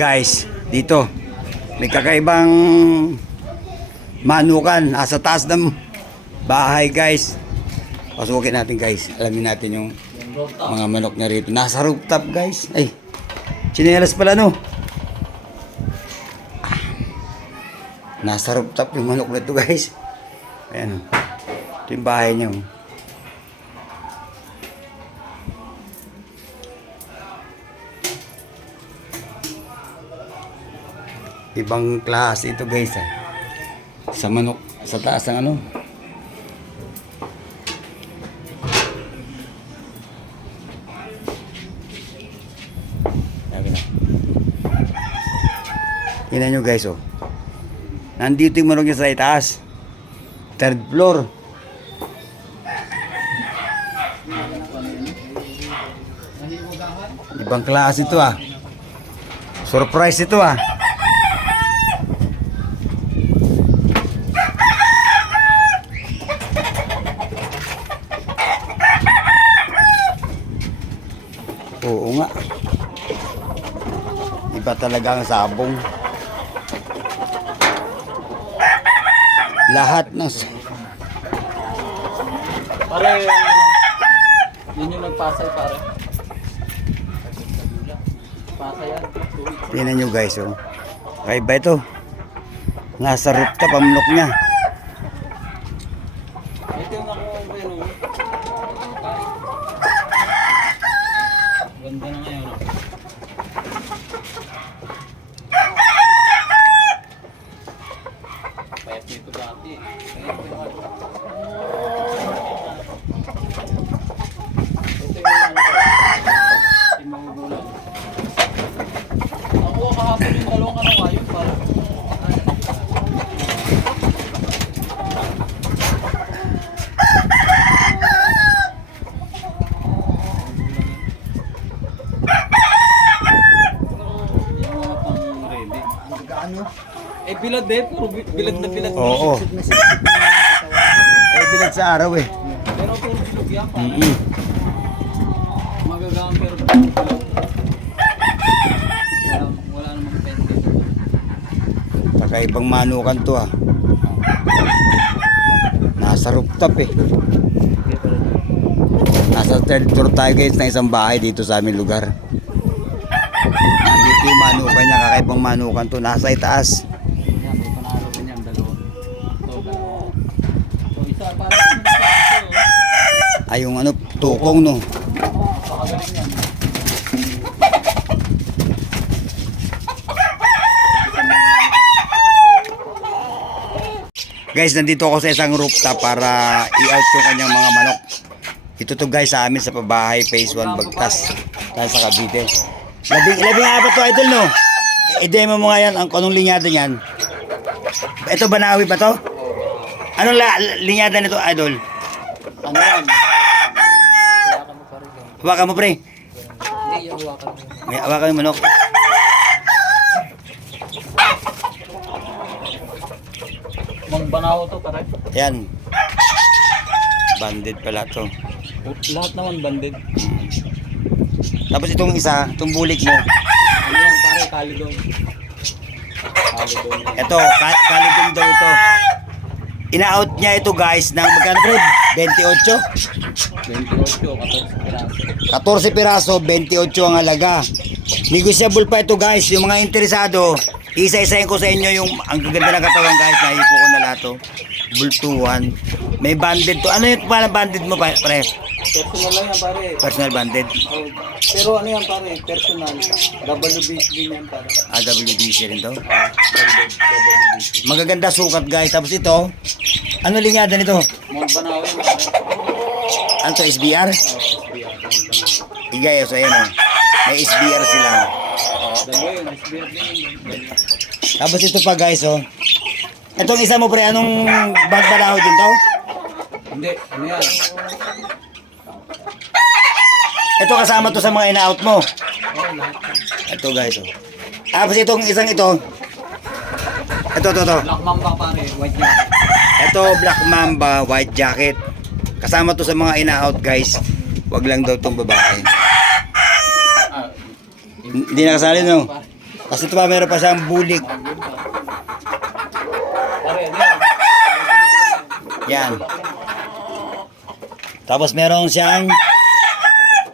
Guys, dito may kakaibang manukan nasa taas ng bahay guys. Pasukin natin guys. Alamin natin yung mga manok na rito. Nasa rooftop guys. Ay, tsinelas pala no. Nasa rooftop yung manok na ito guys. Ayan o. Ito yung bahay niya o. Ibang klase ito guys ha. Sa manok. Sa taas ng ano. Tingnan nyo guys oh. Nandito yung manok niya sa itaas. Third floor. Ibang klase ito ah. Surprise ito ah. Oo nga. Iba talaga ang sabong. Lahat ng Pare, yun yung nagpasay pare. Pasay yan. tingnan nyo guys oh. Kaiba ito. Nasa rooftop ang manok niya. Ito yung ako pero ganda na ngayon. Payat nito dati. Ako kahapon yung dalawang kanawayon para eh bilad eh, puro bilad na bilad. Oo. Ay bilad sa araw eh. Pero puro bilog yan. Magagamit pero wala namang pente. Kakaibang manukan to ah. Nasa rooftop eh. Nasa third floor tayo guys na isang bahay dito sa aming lugar. Nandito yung manukan niya, kakaibang manukan to. Nasa itaas. Yan, may panalo din yan, dalawa. Ito, dalawa. So, isa para ito. Ay yung ano, tukong no. Pakagaling yan. Guys, nandito ako sa isang rooftop para i-out yung kanyang mga manok. Ito to guys sa amin sa pabahay, phase 1 Bagtas. Tayo sa Cavite. Labing apat to idol no. I-demo mo nga yan, anong linyada niyan. Ito Banawi ba to? Anong linyada nito idol? Ano yan? Hawakan mo pre. Hindi, yung hawakan mo. May hawakan yung manok. Mangbanaho to, pare. Yan. Banded pala to. Lahat naman banded. Tapos itong isa, itong bulik mo. Ano yan, pare, kalidong. Kalidong. Ito, kalidong daw ito. Ina-out niya ito guys ng magkano pre? 28? 28, 14 piraso, 28 ang halaga. Negotiable pa ito guys. Yung mga interesado, isa-isahin ko sa inyo yung ang gaganda ng katawan guys. Nahipo ko na lahat to. Bultuhan. May banded to. Ano yung parang banded mo pre? personal lang yan, pare. Personal banded. Oh, pero ano yan, pare? Personal. WBC din yan, pare. WBC rin to. WBC. Magaganda sukat guys. Tapos ito, ano linyada nito? Mangbanaho yan, pare. Ano to, SBR? SBR. Igay, so ayan o. May SBR sila. Dalawa yun, SBR din yun. Tapos ito pa guys oh. Itong isa mo pre, anong bagbalaho din to? Hindi, ano yan? Ito kasama to sa mga ina-out mo. Oo, lahat. Ito guys oh. Tapos itong isang ito. Ito. Black Mamba, pare. White jacket. Ito Black Mamba, white jacket. Kasama to sa mga ina-out guys. Wag lang daw tong babae. Ah, Hindi nakasali no? Tapos ito pa, meron pa siyang bulik. Pare, ano yan? Yan. Tapos meron siyang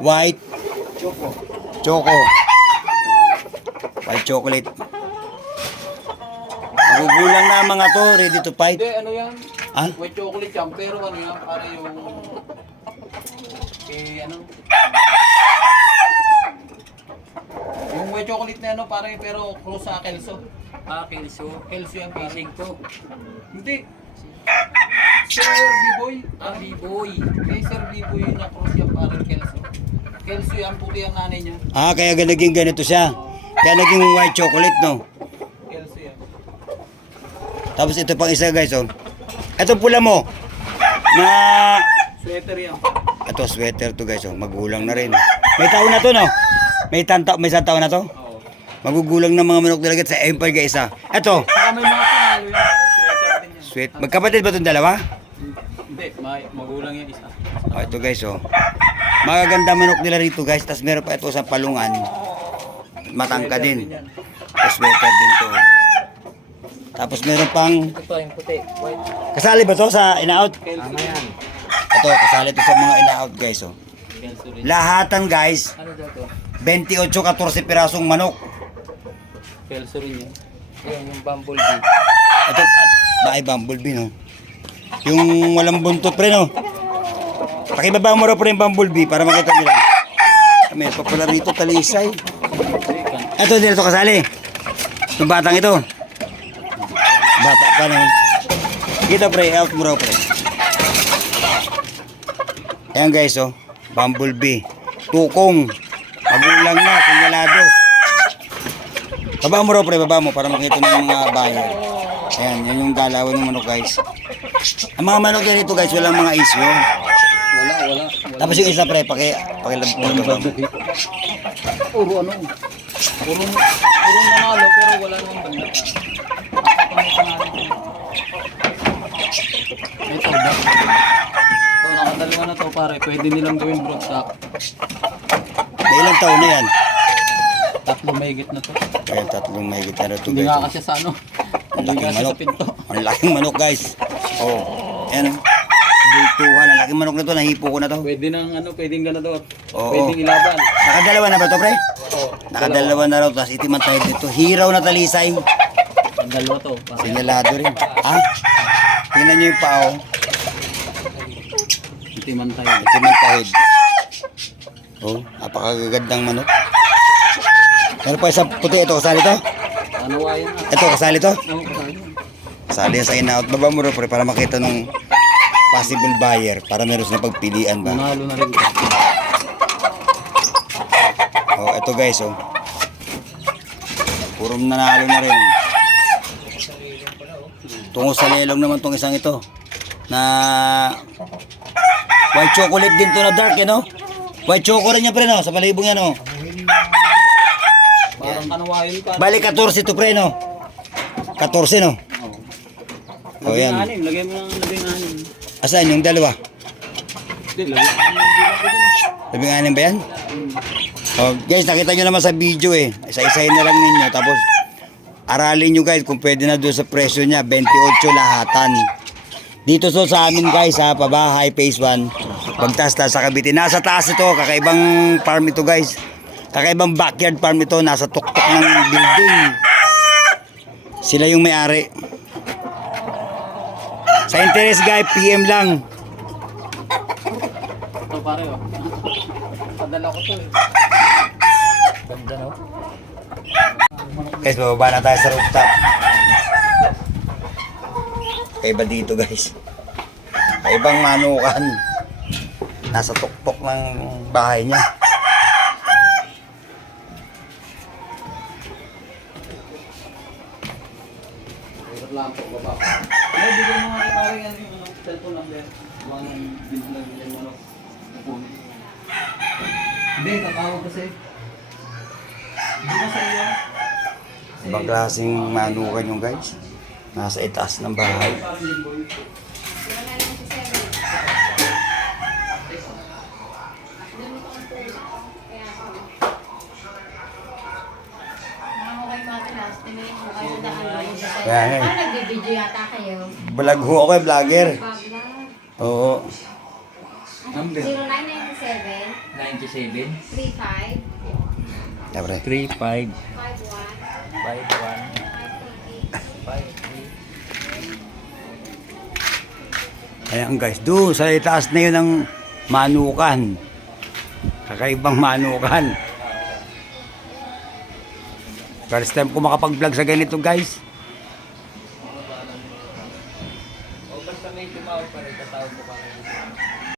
white choco. White chocolate. Magugulang na ang mga to, ready to fight. Hindi, ano yan? Ah? White chocolate yan, pero ano yan? Para yung... ano? Yung white chocolate na ano, pare, pero close sa Kelso. Kelso. Kelso yan, fishing to. Hindi. Sir B-Boy. B-Boy. Kay Sir B-Boy na cross yan, pare, Kelso. Kelso yan, puti ang nanay niya. Kaya naging ganito siya. Kaya naging white chocolate, no? Kelso yan. Tapos ito pang isa, guys, oh. Ito pula mo. Na... Sweater yan. Ito, sweater to, guys, oh. Magulang na rin. May taon na to, no? May isang taon na to? Oo. Magugulang ng mga manok talaga sa Empire, guys, ha? Ito, Saka may mga panalo yan. Sweater din yan. sweet. Magkapatid ba itong dalawa? Hindi, magulang yan isa. Oh, ito, guys, oh. Magaganda manok nila rito, guys. Tapos meron pa ito sa palungan. Matangka din. Tapos sweater din to. Tapos meron pang... Ito pa yung puti, white. Kasali ba to sa in-out? Kelso yan. Ito, kasali to sa mga in-out, guys, oh. Kelso rin. Lahatan, guys. Ano daw to? 28-14 pirasong manok. Kelso rin yan. Yan yung bumblebee. Ito, bakit bumblebee, no? Yung walang buntot, pre, no? Pakibaba mo raw, pre, yung bumblebee para makita nila. May pa pala rito, talisay. Ito, hindi na ito kasali. Yung batang ito. Bata pa, no? Kita, pre, out mo raw, pre. Ayan, guys, oh. Bumblebee. Tukong. Magulang na, sinyalado. Baba mo raw, pre, baba mo para makita ng mga bayan. Ayan, yan yung galawan ng manok, guys. Ang mga manok na rito, guys, walang mga isyo. Wala. Tapos yung isa, pre, pakilabang. Puro ano. Puro nanalo pero wala namang banda. Ito, nakadalawa na to, pare. Pwede nilang gawin broodstock. May ilang taon na yan? Tatlo mahigit na to. Kaya tatlong may gitara to, Hindi guys. nga kasi sa ano. Ang Hindi laking nga kasi manok. sa pinto. Ang laking manok, guys. Oh, ayan, oh. Bultuhan. Ang laking manok na to, nahipo ko na to. Pwede nang ano, pwedeng ganador. Oo. Pwedeng ilaban. Nakadalawa na ba to, pre? Oo. Nakadalawa na raw, tapos itiman tayo dito. Hiraw na talisay. Ang dalawa to. Pare. Sinyalado rin. Ah? Tingnan nyo yung pao. Itiman tayo. Itiman tahid. Oh, napakagandang manok. Meron pa isang puti. Ito, kasali to? Ano wayan na? Ito, kasali to? Ano kasali? Kasali yan sa in-out. Baba mo rin, pre, para makita nung possible buyer. Para meron na pagpilian ba? Nanalo na rin. Oh, ito, guys, oh. Puro nanalo na rin. Tungo sa lelong naman tong isang ito. Na white chocolate din to na dark, eh, no? White chocolate rin yan, pre, no? Sa palibong yan, no? Parang kanawayan ka. Balik 14 to, pre, no? 14, no? Oh, Labing yan. anim. Lagay mo ng labing anim. Asan yung dalawa? Hindi, lagay. 16 ba yan? Oh, guys, nakita nyo naman sa video, eh. Isa-isahin na lang ninyo. Tapos, aralin nyo, guys, kung pwede na doon sa presyo niya. 28 lahatan. Dito so sa amin, guys, ha, pabahay, phase 1. Pagtas-tas sa Cavite. Nasa taas ito, kakaibang farm ito, guys. Kakaibang backyard farm ito, nasa tuktok ng building. Sila yung may-ari. Sa interest, guys, PM lang. Ito pare, oh. Padala ko to, eh. Ganda, no? Guys, bababa na tayo sa rooftop. Kaiba dito, guys. Kaibang manukan. Nasa tuktok ng bahay niya. Hirap lang po, baba. Ano, bigyan mo nga pare yan yung ano, cellphone number. Buwan ng binigyan mo, ano, kukunin. Hindi, tatawag kasi. Hindi na sa iyo. Ibang klaseng manukan yung guys. Nasa itaas ng bahay. Parang limboy. Tingnan mo kayo sa daan. Kaya nga eh. Ah, nagbibideo yata kayo. Vlog ho ako eh, vlogger. Bagla. Oo. 0997 97 35 Siyempre. 35 51 51 Ayan guys, doon sa itaas na yun ng manukan. Kakaibang manukan. First time ko makapag-vlog sa ganito guys. O basta may tumawag pa rin, tatawag ko pa rin.